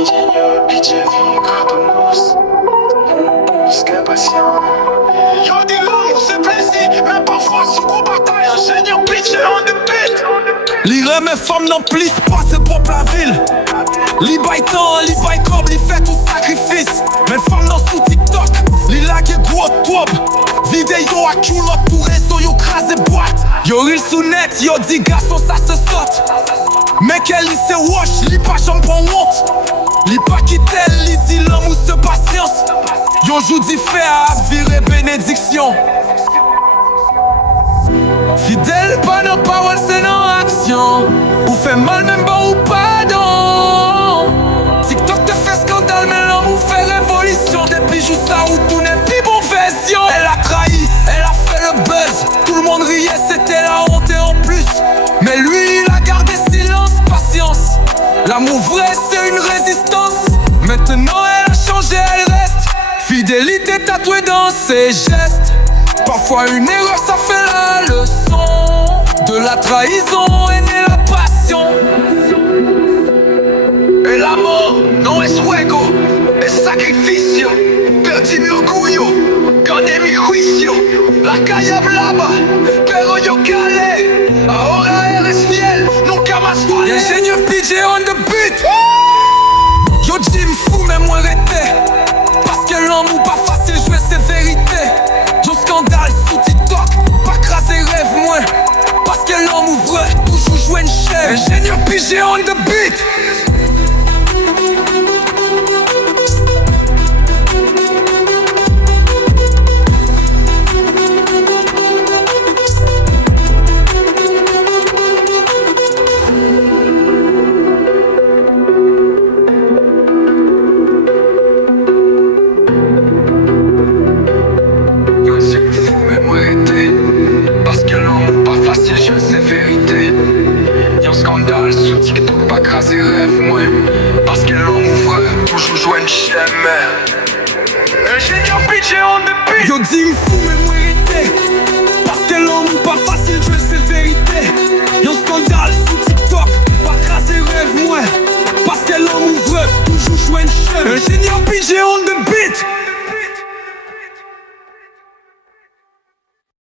ingénieur, pitch vie, crapanos. Jusqu'à patient. Yo, dis l'amour c'est plaisir, mais parfois sous gros bataille, ingénieur, pitch on the beat. Lire mes femmes n'emplissent pas, c'est pour la ville. Li bay temps, li bay cob, li fait tout sacrifice. Mes femmes dans sous TikTok, li like gros top. Vidéo à culotte pour réseau, yo crase boîte. Yo ril sous net, yo dit garçon ça se saute. Mais qu'elle li se wash, li pas j'en prends honte. Li pas quitte, li dit l'homme ou se patience. Yo joue dit fait à virer bénédiction. Fidèle pas nos paroles, c'est nos actions. Ou fait mal même bon ou pardon. TikTok te fait scandale, mais l'homme ou fait révolution. Depuis juste là où tout n'est plus bon version. Elle a trahi, elle a fait le buzz. Tout le monde riait, c'était la honte et en plus. Mais lui, il a gardé silence, patience. L'amour vrai, c'est une résistance. Maintenant, elle a changé, elle reste. Fidélité tatouée dans ses gestes. Parfois une erreur ça fait la leçon. De la trahison est née la passion. El amor no es juego, es sacrificio. Perdí mi orgullo, gané mi juicio. La calle hablaba, pero yo calé. Ahora eres fiel, nunca más falé. Ingénieur PJ on the beat. Yo Jim fou mais moi arrêté. Parce que l'homme ou pas facile jouer c'est vérité. Yo scandale sous TikTok, pas craser rêve moins. Parce que l'homme ouvre, toujours jouer une chaîne. Ingénieur PJ on the beat. Scandale sous TikTok, pas craser rêve, moi. Parce que l'on ouvre, toujours jouer une chaîne. Ingénieur pitch on the beat. Yo dis m'fou mais moi arrêté. Parce que l'homme pas facile jouer c'est vérité. Yo scandale sous TikTok, pas craser rêve, moi. Parce que l'homme ouvre, toujours jouer une chaîne. Ingénieur pitch on the